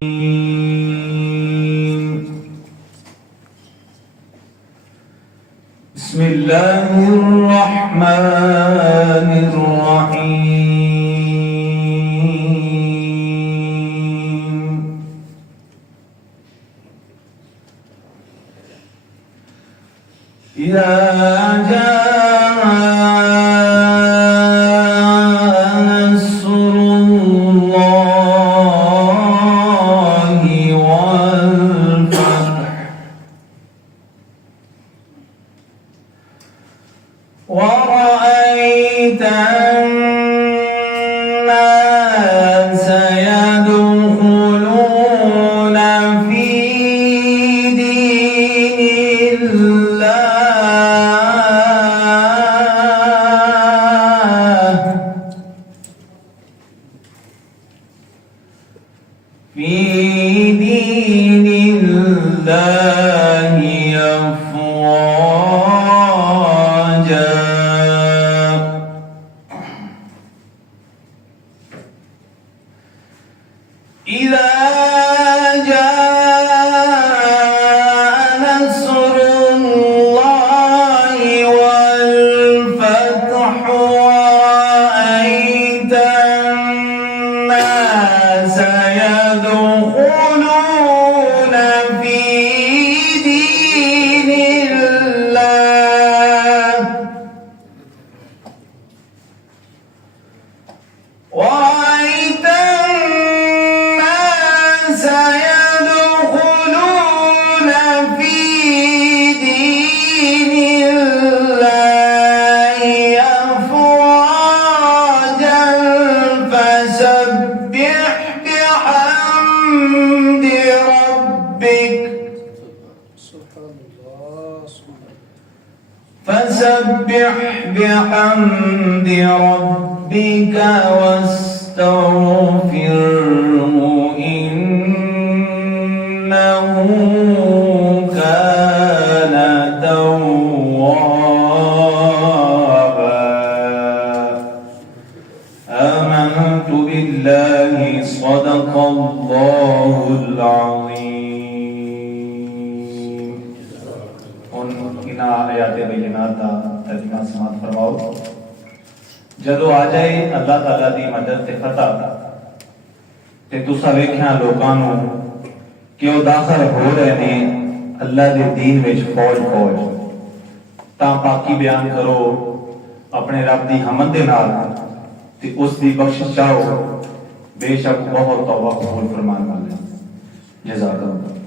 بسم الله الرحمن الرحيم. إذا جاء نصر الله والفتح ورأيت الناس يدخلون في دين الله أفواجا. إذا جاء نصر الله والفتح ورأيت الناس يدخلون في دين الله ورأيت الناس يدخلون في دين الله أفواجا فسبح بحمد ربك واستغفره إنه كان توابا. آمنت بالله صدق الله العظيم. इन आयात बैनात का तर्जुमा समात फरमाओ। जदों आ जाए अल्लाह ताला दी मदद ते फतह ते तुसा वेख्या लोकां नूं कि वो दाखिल हो रहे ने अल्लाह दे दीन विच फौज फौज, तां पाकी बयान करो अपने रब दी हमद दे नाल ते उस दी बख्शिश चाहो, बेशक बहुत तौबा कबूल फरमान वाले। जज़ाकल्लाह।